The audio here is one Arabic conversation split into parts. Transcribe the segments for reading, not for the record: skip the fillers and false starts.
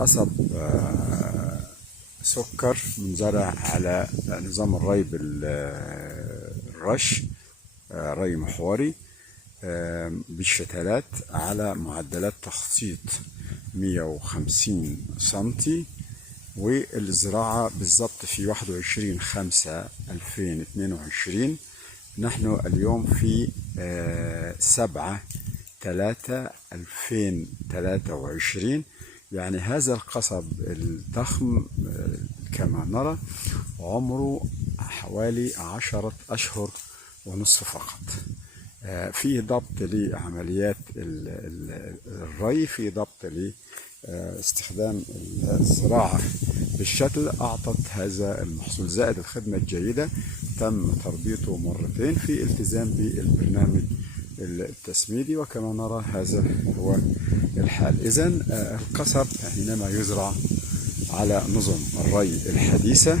قصب سكر منزرع على نظام الري بالرش، ري محوري بالشتلات على معدلات تخطيط 150 سنتي، والزراعة بالضبط في 21/5/2022. نحن اليوم في 7/3/2023. يعني هذا القصب الضخم كما نرى عمره حوالي 10 أشهر ونصف فقط. في ضبط لعمليات الري، في ضبط لاستخدام الزراعة بالشتل، أعطت هذا المحصول زائد الخدمة الجيدة. تم تربيطه مرتين في التزام بالبرنامج التسميدي، وكما نرى هذا هو الحال. إذن القصب حينما يزرع على نظم الري الحديثة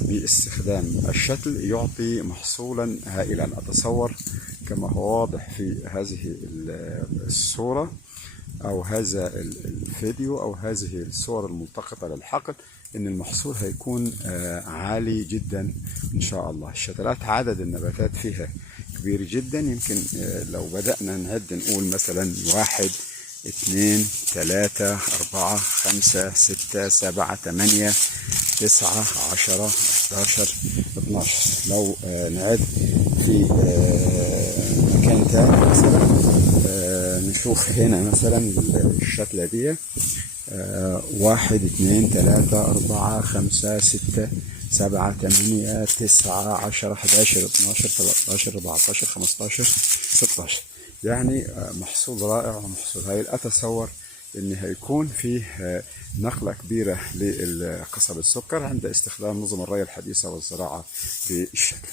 باستخدام الشتل يعطي محصولا هائلا. أتصور كما هو واضح في هذه الصورة أو هذا الفيديو أو هذه الصور الملتقطة للحقل إن المحصول هيكون عالي جدا إن شاء الله. الشتلات عدد النباتات فيها كبير جدا. يمكن لو بدأنا نعد نقول مثلا 1 2 3 4 5 6 7 8 9 10 11 12. لو نعد في مكان تاني مثلا نشوف هنا مثلا الشتلة دي 1 2 3 4 5 6 7 8 9 10 11 12 13 14 15 16. يعني محصول رائع ومحصول هايل. أتصور إن هيكون فيه نقلة كبيرة للقصب السكر عند استخدام نظم الري الحديثة والزراعة بالشتل.